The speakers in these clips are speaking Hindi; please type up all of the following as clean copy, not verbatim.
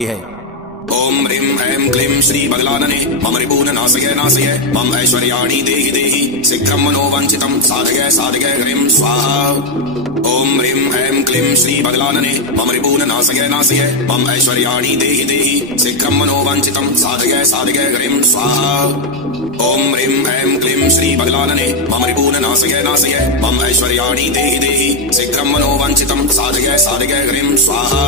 है। ओम ह्रीं ऐं क्लीं श्री बगलानने मम रिपून् नाशय नाशय मम ऐश्वर्याणि देहि देहि शीघ्रं मनोवाञ्छितं साधय साधय ह्रीं स्वाहा। ओम ह्रीं ऐं क्लीं श्री बगलानने मम रिपून् नाशय नाशय मम ऐश्वर्याणि देहि देहि शीघ्रं मनोवाञ्छितं साधय साधय ह्रीं स्वाहा। ओम ह्रीं ऐं क्लीं श्री बगलानने मम रिपून् नाशय नाशय मम ऐश्वर्याणि देहि देहि शीघ्रं मनोवाञ्छितं साधय साधय ह्रीं स्वाहा।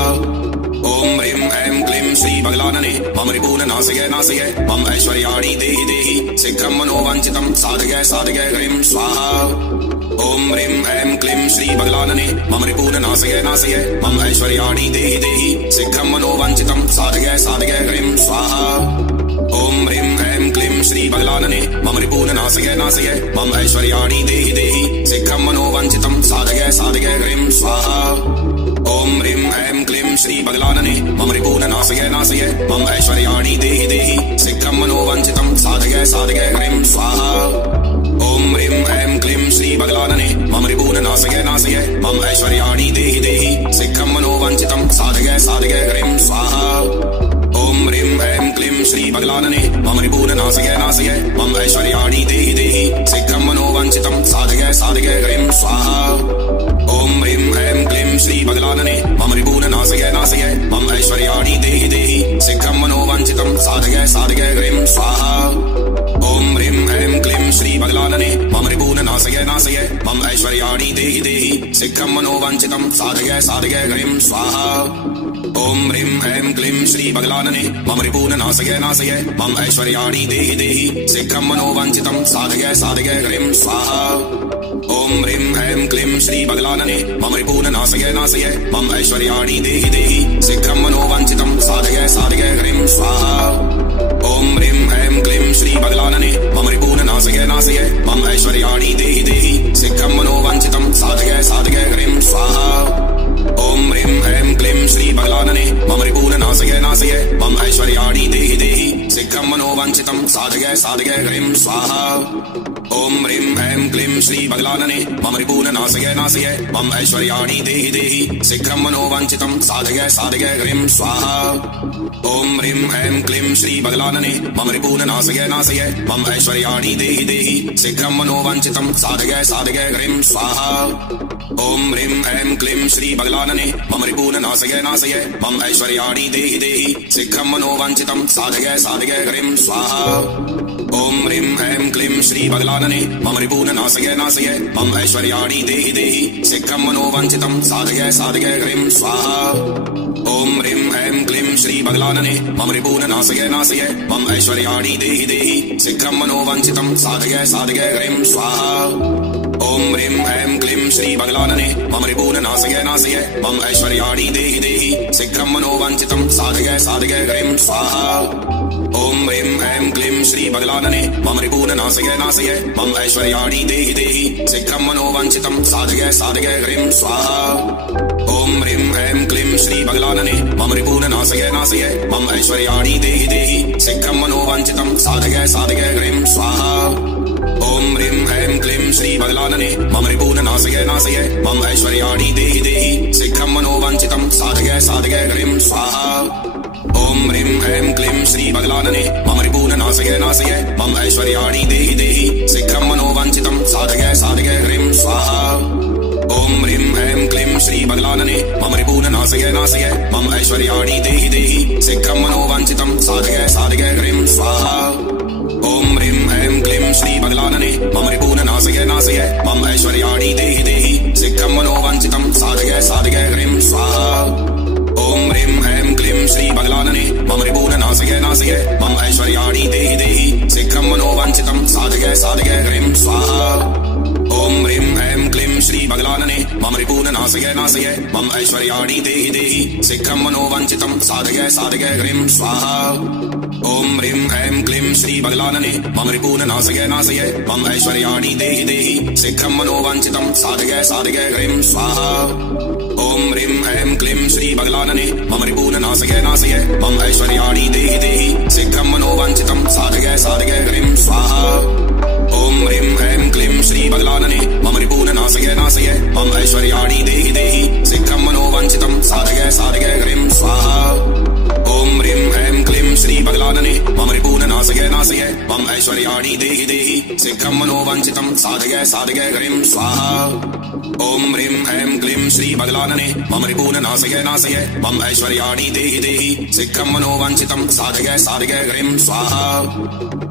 ओम ह्रीं ऐं क्लीं श्री बगलानने मम रिपून् नाशय नाशय मम ऐश्वर्याणि देहि देहि शीघ्रं मनोवाञ्छितं साधय साधय ह्रीं स्वाहा। ओम ह्रीं ऐं क्लीं श्री बगलानने मम रिपून् नाशय नाशय मम ऐश्वर्याणि देहि देहि शीघ्रं मनोवाञ्छितं साधय साधय ह्रीं स्वाहा। ओम ह्रीं ऐं क्लीं श्री बगलानने मम रिपून् नाशय नाशय मम ऐश्वर्याणि देहि देहि शीघ्रं मनोवाञ्छितं साधय साधय ह्रीं स्वाहा। ओम ह्रीं ऐं क्लीं श्री बगलानने मम रिपून् नाशय नाशय मम ऐश्वर्याणि देहि देहि शीघ्रं मनोवाञ्छितं साधय साधय ह्रीं स्वाहा। ओम ह्रीं ऐं क्लीं श्री बगलानने मम रिपून् नाशय नाशय मम ऐश्वर्याणि देहि देहि शीघ्रं मनोवाञ्छितं साधय साधय ह्रीं स्वाहा। ओम ह्रीं ऐं क्लीं श्री बगलानने मम रिपून् नाशय नाशय मम ऐश्वर्याणि देहि देहि शीघ्रं मनोवाञ्छितं साधय साधय ह्रीं स्वाहा। ओम ह्रीं ऐं क्लीं श्री बगलानने मम रिपून् नाशय नाशय मम ऐश्वर्याणि देहि देहि शीघ्रं मनोवाञ्छितं साधय साधय ह्रीं स्वाहा। ओम ह्रीं ऐं क्लीं श्री बगलानने मम रिपून् नाशय नाशय मम ऐश्वर्याणि देहि देहि शीघ्रं मनोवाञ्छितं साधय साधय ह्रीं स्वाहा। ओम ह्रीं ऐं क्लीं श्री बगलानने मम रिपून् नाशय नाशय मम ऐश्वर्याणि देहि देहि शीघ्रं मनोवाञ्छितं साधय साधय ह्रीं स्वाहा। ओम ह्रीं ऐं क्लीं श्री बगलानने मम रिपून् नाशय नाशय मम ऐश्वर्याणि देहि देहि शीघ्रं मनोवाञ्छितं साधय साधय ह्रीं स्वाहा। ओम ह्रीं ऐं क्लीं श्री बगलानने मम रिपून् नाशय नाशय मम ऐश्वर्याणि देहि देहि शीघ्रं मनोवाञ्छितं साधय साधय ह्रीं स्वाहा। ओम ह्रीं ऐं क्लीं श्री बगलानने मम रिपून् नाशय नाशय मम ऐश्वर्याणि देहि देहि शीघ्रं मनोवाञ्छितं साधय साधय ह्रीं स्वाहा। ओम ह्रीं ऐं क्लीं श्री बगलानने मम रिपून् नाशय नाशय मम ऐश्वर्याणि देहि देहि शीघ्रं मनोवाञ्छितं साधय साधय ह्रीं स्वाहा। ओम ह्रीं ऐं क्लीं श्री बगलानने मम रिपून् नाशय नाशय मम ऐश्वर्याणि देहि देहि शीघ्रं मनोवाञ्छितं साधय साधय ह्रीं स्वाहा। ओम ह्रीं ऐं क्लीं श्री बगलानने मम रिपून् नाशय नाशय मम ऐश्वर्याणि देहि देहि शीघ्रं मनोवाञ्छितं साधय साधय ह्रीं स्वाहा। ओम ह्रीं ऐं क्लीं श्री बगलानने मम रिपून् नाशय नाशय मम ऐश्वर्याणि देहि देहि शीघ्रं मनोवाञ्छितं साधय साधय ह्रीं स्वाहा। ओम ह्रीं ऐं क्लीं श्री बगलानने मम रिपून् नाशय नाशय मम ऐश्वर्याणि देहि देहि शीघ्रं मनोवाञ्छितं साधय साधय ह्रीं स्वाहा। ओम ह्रीं ऐं क्लीं श्री बगलानने मम रिपून् नाशय नाशय मम ऐश्वर्याणि देहि देहि शीघ्रं मनोवाञ्छितं साधय साधय ह्रीं स्वाहा। ओम ह्रीं ऐं क्लीं श्री बगलानने मम रिपून् नाशय नाशय मम ऐश्वर्याणि देहि देहि शीघ्रं मनोवाञ्छितं साधय साधय ह्रीं स्वाहा। ओम ह्रीं ऐं क्लीं श्री बगलानने मम रिपून् नाशय नाशय मम ऐश्वर्याणि देहि देहि शीघ्रं मनोवाञ्छितं साधय साधय ह्रीं स्वाहा। ओम ह्रीं ऐं क्लीं श्री बगलानने मम रिपून् नाशय नाशय मम ऐश्वर्याणि देहि देहि शीघ्रं मनोवाञ्छितं साधय साधय ह्रीं स्वाहा। ओम ह्रीं ऐं क्लीं श्री बगलानने मम रिपून् नाशय नाशय मम ऐश्वर्याणि देहि देहि शीघ्रं मनोवाञ्छितं साधय साधय ह्रीं स्वाहा। ओम ह्रीं ऐं क्लीं श्री बगलानने मम रिपून् नाशय नाशय मम ऐश्वर्याणि देहि देहि शीघ्रं मनोवाञ्छितं साधय साधय ह्रीं स्वाहा। ओम ह्रीं ऐं क्लीं श्री बगलानने मम रिपून् नाशय नाशय मम ऐश्वर्याणि देहि देहि शीघ्रं मनोवाञ्छितं साधय साधय ह्रीं स्वाहा। ओम ह्रीं ऐं क्लीं श्री बगलानने मम रिपून् नाशय नाशय मम ऐश्वर्याणि देहि देहि शीघ्रं मनोवाञ्छितं साधय साधय ह्रीं स्वाहा। ओम ह्रीं ऐं क्लीं श्री बगलानने मम रिपून् नाशय नाशय मम ऐश्वर्याणि देहि देहि शीघ्रं मनोवाञ्छितं साधय साधय ह्रीं स्वाहा। ओम ह्रीं ऐं क्लीं श्री बगलानने मम रिपून् नाशय नाशय मम ऐश्वर्याणि देहि देहि शीघ्रं मनोवाञ्छितं साधय साधय ह्रीं स्वाहा। ओम ह्रीं ऐं क्लीं श्री बगलानने मम रिपून् नाशय नाशय मम ऐश्वर्याणि देहि देहि शीघ्रं मनोवाञ्छितं साधय साधय ह्रीं स्वाहा। ओम ह्रीं ऐं क्लीं श्री बगलानने मम रिपून् नाशय नाशय मम ऐश्वर्याणि देहि देहि शीघ्रं मनोवाञ्छितं साधय साधय ह्रीं स्वाहा। ओम नाशय मम ऐश्वर्याणि देहि देहि शीघ्रं मनोवाञ्छितं साधय साधय ह्रीं स्वाहा। ओम ह्रीं ऐं क्लीं श्री बगलानने मम रिपून् नाशय नाशय मम ऐश्वर्याणि देहि देहि शीघ्रं मनोवाञ्छितं साधय साधय ह्रीं स्वाहा।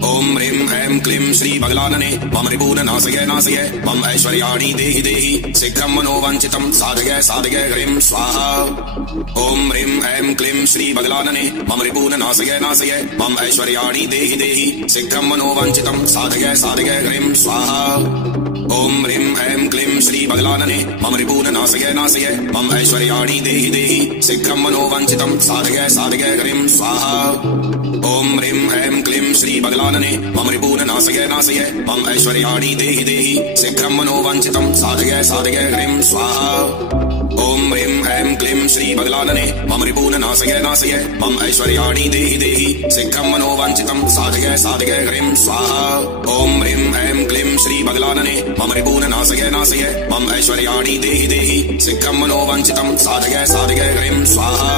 ओम ह्रीं ऐं क्लीं श्री बगलानने मम रिपून् नाशय नाशय मम ऐश्वर्याणि देहि देहि शीघ्रं मनोवाञ्छितं साधय साधय ह्रीं स्वाहा। ओम ह्रीं ऐं क्लीं श्री बगलानने मम रिपून् नाशय नाशय मम ऐश्वर्याणि देहि देहि शीघ्रं मनोवाञ्छितं साधय साधय ह्रीं स्वाहा। ओम ह्रीं ऐं क्लीं श्री बगलानने मम रिपून् नाशय नाशय मम ऐश्वर्याणि देहि देहि शीघ्रं मनोवाञ्छितं साधय साधय ह्रीं स्वाहा। ओम ह्रीं ऐं क्लीं श्री बगलानने मम रिपून् नाशय नाशय मम ऐश्वर्याणि देहि देहि शीघ्रं मनोवाञ्छितं साधय साधय ह्रीं स्वाहा। ओम ह्रीं ऐं क्लीं श्री बगलानने मम रिपून् नाशय नाशय मम ऐश्वर्याणि देहि देहि शीघ्रं मनोवाञ्छितं साधय साधय ह्रीं स्वाहा। ओम ह्रीं ऐं क्लीं श्री बगलानने मम रिपून् नाशय नाशय मम ऐश्वर्याणि देहि देहि शीघ्रं मनोवाञ्छितं साधय साधय ह्रीं स्वाहा।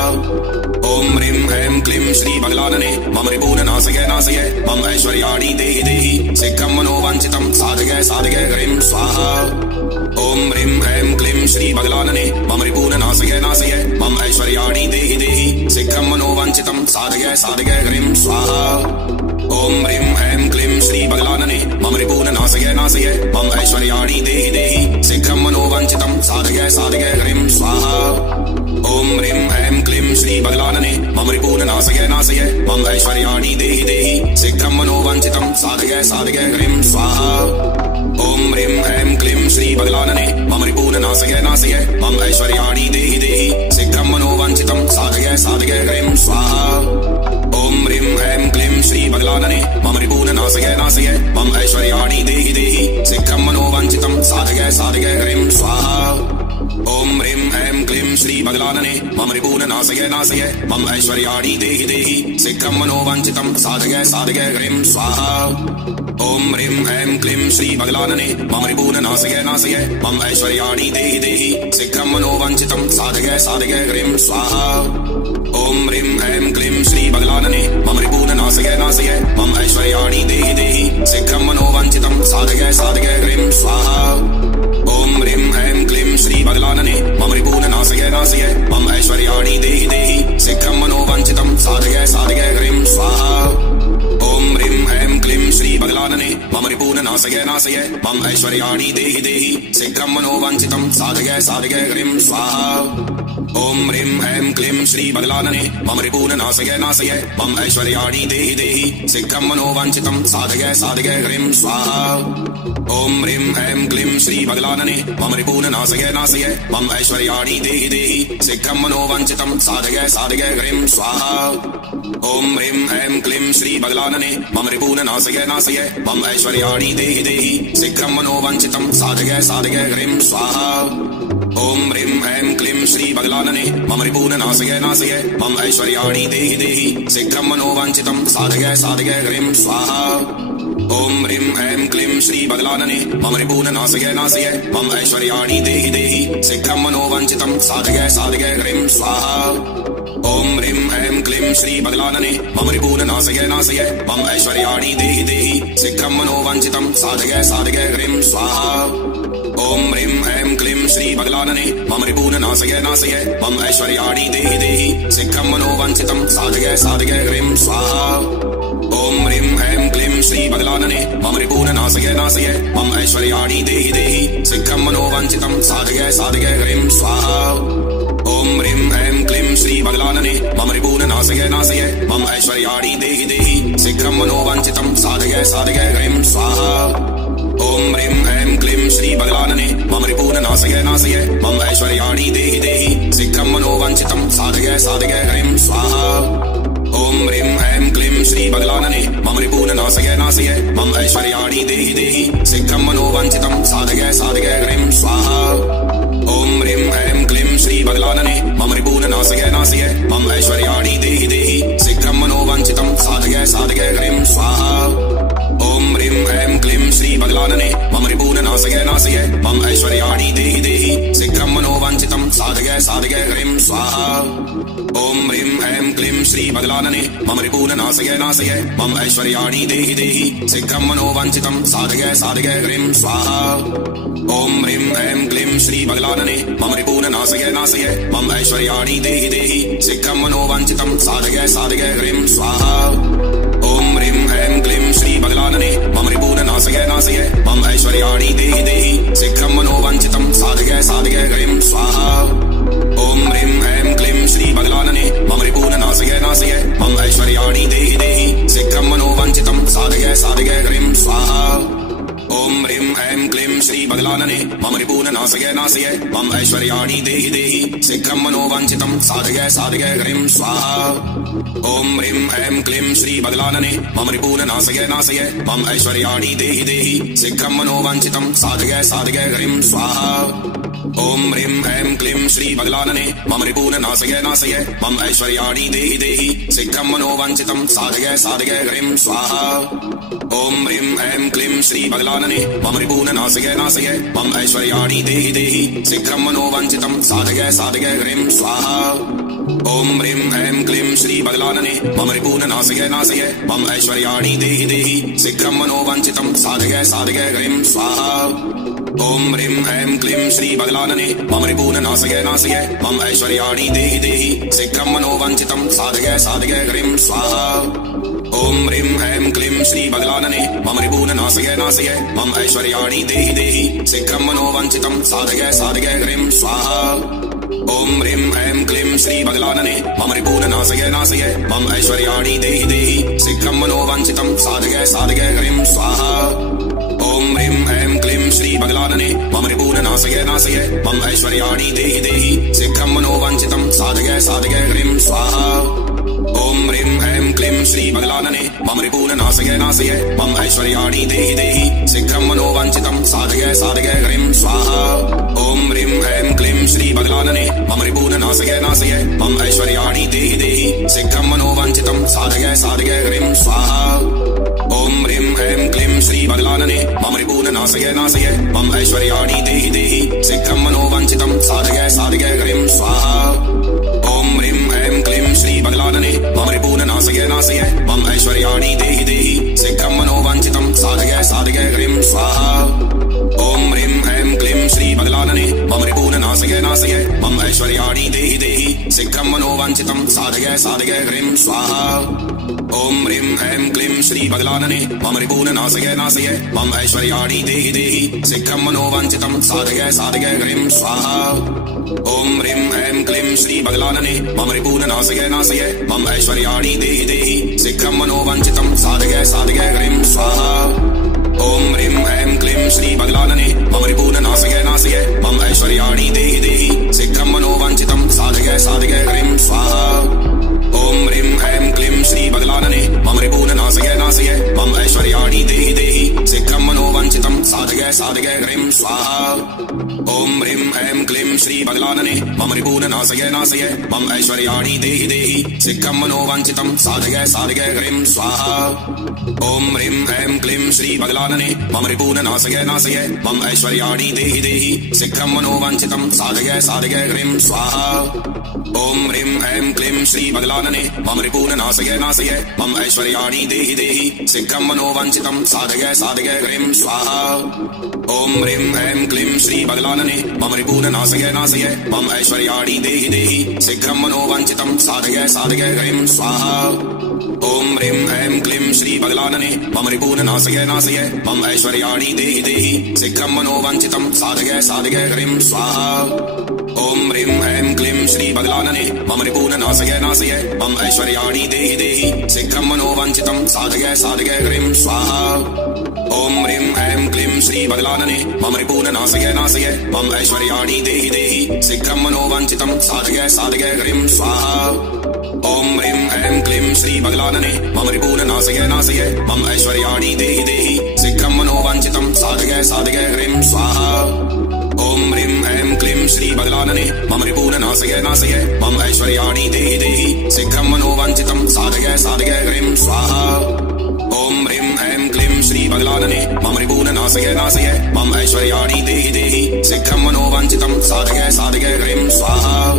ओम ह्रीं ऐं क्लीं श्री बगलानने मम रिपून् नाशय नाशय मम ऐश्वर्याणि देहि देहि शीघ्रं मनोवाञ्छितं साधय साधय ह्रीं स्वाहा। ओम ह्रीं ऐं क्लीं श्री बगलानने मम रिपून् नाशय नाशय मम ऐश्वर्याणि देहि देहि शीघ्रं मनोवाञ्छितं साधय साधय ह्रीं स्वाहा। ओम ह्रीं ऐं क्लीं श्री बगलानने मम रिपून् नाशय नाशय मम ऐश्वर्याणि देहि देहि शीघ्रं मनोवाञ्छितं साधय साधय ह्रीं स्वाहा। ओम ह्रीं ऐं क्लीं श्री बगलानने मम रिपून् नाशय नाशय मम ऐश्वर्याणि देहि देहि शीघ्रं मनोवाञ्छितं साधय साधय ह्रीं स्वाहा। ओम ह्रीं ऐं क्लीं श्री बगलानने मम रिपून् नाशय नाशय मम ऐश्वर्याणि देहि देहि शीघ्रं मनोवाञ्छितं साधय साधय ह्रीं स्वाहा। ओम ह्रीं ऐं क्लीं श्री बगलानने मम रिपून् नाशय नाशय मम ऐश्वर्याणि देहि देहि शीघ्रं मनोवाञ्छितं साधय साधय ह्रीं स्वाहा। ओम ह्रीं ऐं क्लीं श्री बगलानने मम रिपून् नाशय नाशय मम ऐश्वर्याणि देहि देहि शीघ्रं मनोवाञ्छितं साधय साधय ह्रीं स्वाहा। ओम ह्रीं ऐं क्लीं श्री बगलानने मम रिपून् नाशय नाशय मम ऐश्वर्याणि देहि देहि शीघ्रं मनोवाञ्छितं साधय साधय ह्रीं स्वाहा। ओम ह्रीं ऐं क्लीं श्री बगलानने मम रिपून् नाशय नाशय मम ऐश्वर्याणि देहि देहि शीघ्रं मनोवाञ्छितं साधय साधय ह्रीं स्वाहा। ओम ह्रीं ऐं क्लीं श्री बगलानने मम रिपून् नाशय नाशय मम ऐश्वर्याणि देहि देहि शीघ्रं मनोवाञ्छितं साधय साधय ह्रीं स्वाहा। ओम ह्रीं ऐं क्लीं श्री बगलानने मम रिपून् नाशय नाशय मम ऐश्वर्याणि देहि देहि शीघ्रं मनोवाञ्छितं साधय साधय ह्रीं स्वाहा। ओम ह्रीं ऐं क्लीं श्री बगलानने मम रिपून् नाशय नाशय मम ऐश्वर्याणि देहि देहि शीघ्रं मनोवाञ्छितं साधय साधय ह्रीं स्वाहा। ओम ह्रीं ऐं क्लीं श्री बगलानने मम रिपून् नाशय नाशय मम ऐश्वर्याणि देहि देहि शीघ्रं मनोवाञ्छितं साधय साधय ह्रीं स्वाहा। ओम ह्रीं ऐं क्लीं श्री बगलानने मम रिपून् नाशय नाशय मम ऐश्वर्याणि देहि देहि शीघ्रं मनोवाञ्छितं साधय साधय ह्रीं स्वाहा। ओम ह्रीं ऐं क्लीं श्री बगलानने मम रिपून् नाशय नाशय मम ऐश्वर्याणि देहि देहि शीघ्रं मनोवाञ्छितं साधय साधय ह्रीं स्वाहा। ओम ह्रीं ऐं क्लीं श्री बगलानने मम रिपून् नाशय नाशय मम ऐश्वर्याणि देहि देहि शीघ्रं मनोवाञ्छितं साधय साधय ह्रीं स्वाहा। ओम ह्रीं ऐं क्लीं श्री बगलानने मम रिपून् नाशय नाशय मम ऐश्वर्याणि देहि देहि शीघ्रं मनोवाञ्छितं साधय साधय ह्रीं स्वाहा। ओम ह्रीं ऐं क्लीं श्री बगलानने मम रिपून् नाशय नाशय मम ऐश्वर्याणि देहि देहि शीघ्रं मनोवाञ्छितं साधय साधय ह्रीं स्वाहा। ओम ह्रीं ऐं क्लीं श्री बगलानने मम रिपून् नाशय नाशय मम ऐश्वर्याणि देहि देहि शीघ्रं मनोवाञ्छितं साधय साधय ह्रीं स्वाहा। ओम ह्रीं ऐं क्लीं श्री बगलानने मम रिपून् नाशय नाशय मम ऐश्वर्याणि देहि देहि शीघ्रं मनोवाञ्छितं साधय साधय ह्रीं स्वाहा। ओम ह्रीं ऐं क्लीं श्री बगलानने मम रिपून् नाशय नाशय मम ऐश्वर्याणि देहि देहि शीघ्रं मनोवाञ्छितं साधय साधय ह्रीं स्वाहा। ओम ह्रीं ऐं क्लीं श्री बगलानने मम रिपून् नाशय नाशय मम ऐश्वर्याणि देहि देहि शीघ्रं मनोवाञ्छितं साधय साधय ह्रीं स्वाहा। ओम ह्रीं ऐं क्लीं श्री बगलानने मम रिपून् नाशय नाशय मम ऐश्वर्याणि देहि देहि शीघ्रं मनोवाञ्छितं साधय साधय ह्रीं स्वाहा। ओम ह्रीं ऐं क्लीं श्री बगलानने मम रिपून् नाशय नाशय मम ऐश्वर्याणि देहि देहि शीघ्रं मनोवाञ्छितं साधय साधय ह्रीं स्वाहा। ओम ह्रीं ऐं क्लीं श्री बगलानने मम रिपूननाशय नाशय मम ऐश्वर्याणि देहि देहि शीघ्रं मनोवाञ्छितं साधय साधय ह्रीं स्वाहा। ओम ह्रीं ऐं क्लीं श्री बगलानने मम रिपूननाशय नाशय मम ऐश्वर्याणि देहि देहि शीघ्रं मनोवाञ्छितं साधय साधय ह्रीं स्वाहा। ओम ह्रीं ऐं क्लीं श्री बगलानने मम रिपूननाशय नाशय मम ऐश्वर्याणि देहि देहि शीघ्रं मनोवाञ्छितं साधय साधय ह्रीं स्वाहा। ओम ह्रीं ऐं क्लीं श्री बगलानने मम रिपूननाशय नाशय मम ऐश्वर्याणि देहि देहि शीघ्रं मनोवाञ्छितं साधय साधय ह्रीं स्वाहा। ओम ह्रीं ऐं क्लीं श्री बगलानने मम रिपूननाशय नाशय मम ऐश्वर्याणि देहि देहि शीघ्रं मनोवाञ्छितं साधय साधय ह्रीं स्वाहा। ओम ह्रीं ऐं क्लीं श्री बगलानने मम रिपूननाशय नाशय मम ऐश्वर्याणि देहि देहि शीघ्रं मनोवाञ्छितं साधय साधय ह्रीं स्वाहा। ओम ह्रीं ऐं क्लीं श्री बगलानने मम रिपूननाशय नाशय मम ऐश्वर्याणि देहि देहि शीघ्रं मनोवाञ्छितं साधय साधय ह्रीं स्वाहा। ओम ह्रीं ऐं क्लीं श्री बगलानने मम रिपूननाशय नाशय मम ऐश्वर्याणि देहि देहि शीघ्रं मनोवाञ्छितं साधय साधय ह्रीं स्वाहा। ओम ह्रीं ऐं क्लीं श्री बगलानने मम रिपूननाशय नाशय मम ऐश्वर्याणि देहि देहि शीघ्रं मनोवाञ्छितं साधय साधय ह्रीं स्वाहा। ओम ह्रीं ऐं क्लीं श्री बगलानने मम रिपूननाशय नाशय मम ऐश्वर्याणि देहि देहि शीघ्रं मनोवाञ्छितं साधय साधय ह्रीं स्वाहा। ओम ह्रीं ऐं क्लीं श्री बगलानने मम रिपूननाशय नाशय मम ऐश्वर्याणि देहि देहि शीघ्रं मनोवाञ्छितं साधय साधय ह्रीं स्वाहा। ओम ह्रीं ऐं क्लीं श्री बगलानने मम रिपूननाशय नाशय मम ऐश्वर्याणि देहि देहि शीघ्रं मनोवाञ्छितं साधय साधय ह्रीं स्वाहा। ओम ह्रीं ऐं क्लीं श्री बगलानने मम रिपूननाशय नाशय मम ऐश्वर्याणि देहि देहि शीघ्रं मनोवाञ्छितं साधय साधय ह्रीं स्वाहा। ओम ह्रीं ऐं क्लीं श्री बगलानने मम रिपूननाशय नाशय मम ऐश्वर्याणि देहि देहि शीघ्रं मनोवाञ्छितं साधय साधय ह्रीं स्वाहा। ओम ह्रीं ऐं क्लीं श्री बगलानने मम रिपूननाशय नाशय मम ऐश्वर्याणि देहि देहि शीघ्रं मनोवाञ्छितं साधय साधय ह्रीं स्वाहा। ओम ह्रीं ऐं क्लीं श्री बगलानने मम रिपूननाशय नाशय मम ऐश्वर्याणि देहि देहि शीघ्रं मनोवाञ्छितं साधय साधय ह्रीं स्वाहा। ओम ह्रीं ऐं क्लीं श्री बगलानने मम रिपूननाशय नाशय मम ऐश्वर्याणि देहि देहि शीघ्रं मनोवाञ्छितं साधय साधय ह्रीं स्वाहा। ओम ह्रीं ऐं क्लीं श्री बगलानने मम रिपूननाशय नाशय मम ऐश्वर्याणि देहि देहि शीघ्रं मनोवाञ्छितं साधय साधय ह्रीं स्वाहा। ओम ह्रीं ऐं क्लीं श्री बगलानने मम रिपूननाशय नाशय मम ऐश्वर्याणि देहि देहि शीघ्रं मनोवाञ्छितं साधय साधय ह्रीं स्वाहा। ओम ह्रीं ऐं क्लीं श्री बगलानने मम रिपूननाशय नाशय मम ऐश्वर्याणि देहि देहि शीघ्रं मनोवाञ्छितं साधय साधय ह्रीं स्वाहा। ओम ह्रीं ऐं क्लीं श्री बगलानने मम रिपूननाशय नाशय मम ऐश्वर्याणि देहि देहि शीघ्रं मनोवाञ्छितं साधय साधय ह्रीं स्वाहा। ओम ह्रीं ऐं क्लीं श्री बगलानने मम रिपूननाशय नाशय मम ऐश्वर्याणि देहि देहि शीघ्रं मनोवाञ्छितं साधय साधय ह्रीं स्वाहा। ओम ह्रीं ऐं क्लीं श्री बगलानने मम रिपूननाशय नाशय मम ऐश्वर्याणि देहि देहि शीघ्रं मनोवाञ्छितं साधय साधय ह्रीं स्वाहा। ओम ह्रीं ऐं क्लीं श्री बगलानने मम रिपूननाशय नाशय मम ऐश्वर्याणि देहि देहि शीघ्रं मनोवाञ्छितं साधय साधय ह्रीं स्वाहा। ओम ह्रीं ऐं क्लीं श्री बगलानने मम रिपूननाशय नाशय मम ऐश्वर्याणि देहि देहि शीघ्रं मनोवाञ्छितं साधय साधय ह्रीं स्वाहा। ओम ह्रीं ऐं क्लीं श्री बगलानने मम रिपूननाशय नाशय मम ऐश्वर्याणि देहि देहि शीघ्रं मनोवाञ्छितं साधय साधय ह्रीं स्वाहा। ओम ह्रीं ऐं क्लीं श्री बगलानने मम रिपूननाशय नाशय मम ऐश्वर्याणि देहि देहि शीघ्रं मनोवाञ्छितं साधय साधय ह्रीं स्वाहा। ओम ह्रीं ऐं क्लीं श्री बगलानने मम रिपूननाशय नाशय मम ऐश्वर्याणि देहि देहि शीघ्रं मनोवाञ्छितं साधय साधय ह्रीं स्वाहा। ओम ह्रीं ऐं क्लीं श्री बगलानने मम रिपूननाशय नाशय मम ऐश्वर्याणि देहि देहि शीघ्रं मनोवाञ्छितं साधय साधय ह्रीं स्वाहा। ओम ह्रीं ऐं क्लीं श्री बगलानने मम रिपूननाशय नाशय मम ऐश्वर्याणि देहि देहि शीघ्रं मनोवाञ्छितं साधय साधय ह्रीं स्वाहा। ओम ह्रीं ऐं क्लीं श्री बगलानने मम रिपूननाशय नाशय मम ऐश्वर्याणि देहि देहि शीघ्रं मनोवाञ्छितं साधय साधय ह्रीं स्वाहा। ओम ह्रीं ऐं क्लीं श्री बगलानने मम रिपूननाशय नाशय मम ऐश्वर्याणि देहि देहि शीघ्रं मनोवाञ्छितं साधय साधय ह्रीं स्वाहा।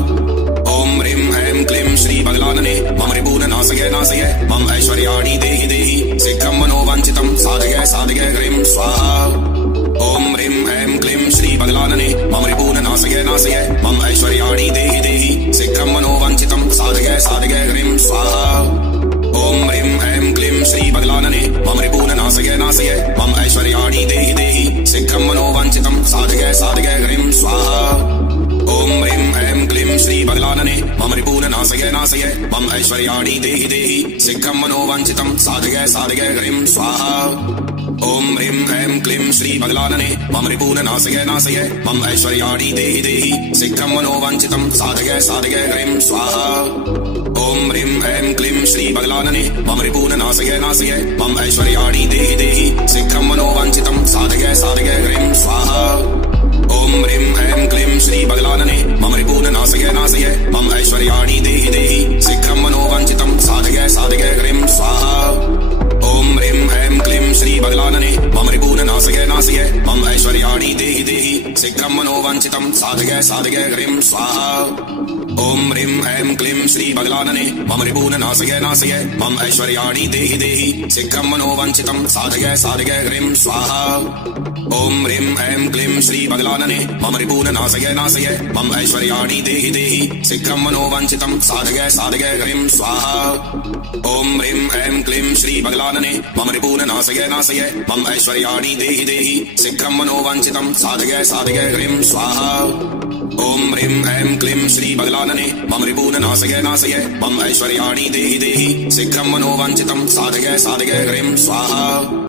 ओम ह्रीं ऐं क्लीं श्री बगलानने मम रिपूननाशय नाशय नाशय मम ऐश्वर्याणि देहि देहि शीघ्रं मनोवाञ्छितं साधय साधय ह्रीं स्वाहा ओम ह्रीं ऐं क्लीं श्री बगलानने मम रिपून् नाशय नाशय मम ऐश्वर्याणि देहि देहि शीघ्रं मनोवाञ्छितं साधय साधय ह्रीं स्वाहा ओम ह्रीं ऐं क्लीं श्री बगलानने मम रिपून् नाशय नाशय मम ऐश्वर्याणि देहि देहि शीघ्रं मनोवाञ्छितं साधय साधय ह्रीं स्वाहा ओम ह्रीं ऐं क्लीं श्री बगलानने मम रिपून् नाशय नाशय मम ऐश्वर्याणि देहि देहि शीघ्रं मनोवाञ्छितं साधय साधय ह्रीं स्वाहा ओम ह्रीं ऐं क्लीं श्री बगलानने मम रिपून् नाशय नाशय मम ऐश्वर्याणि देहि देहि शीघ्रं मनोवाञ्छितं साधय साधय ह्रीं स्वाहा ओम ह्रीं ऐं क्लीं श्री बगलानने मम रिपून् नाशय नाशय मम ऐश्वर्याणि देहि देहि शीघ्रं मनोवाञ्छितं साधय साधय ह्रीं स्वाहा ओम ह्रीं ऐं क्लीं श्री बगलानने मम रिपून् नाशय नाशय मम ऐश्वर्याणि देहि देहि शीघ्रं मनोवाञ्छितं साधय साधय ह्रीं स्वाहा ओम ह्रीं ऐं क्लीं श्री बगलानने मम रिपून् नाशय नाशय मम ऐश्वर्याणि देहि देहि शीघ्रं मनोवाञ्छितं साधय साधय ह्रीं स्वाहा ओम ह्रीं ऐं क्लीं श्री बगलानने मम रिपून् नाशय नाशय मम ऐश्वर्याणि देहि देहि शीघ्रं मनोवाञ्छितं साधय साधय ह्रीं स्वाहा ओम ह्रीं ऐं क्लीं श्री बगलानने मम रिपून् नाशय नाशय मम ऐश्वर्याणि देहि देहि शीघ्रं मनोवाञ्छितं साधय साधय ह्रीं स्वाहा ओम ह्रीं ऐं क्लीं श्री बगलानने मम रिपून् नाशय नाशय मम ऐश्वर्याणि देहि देहि शीघ्रं मनोवाञ्छितं साधय साधय ह्रीं स्वाहा ओम ह्रीं ऐं क्लीं श्री बगलानने मम रिपून् नाशय नाशय मम ऐश्वर्याणि देहि देहि शीघ्रं मनोवाञ्छितं साधय साधय ह्रीं स्वाहा।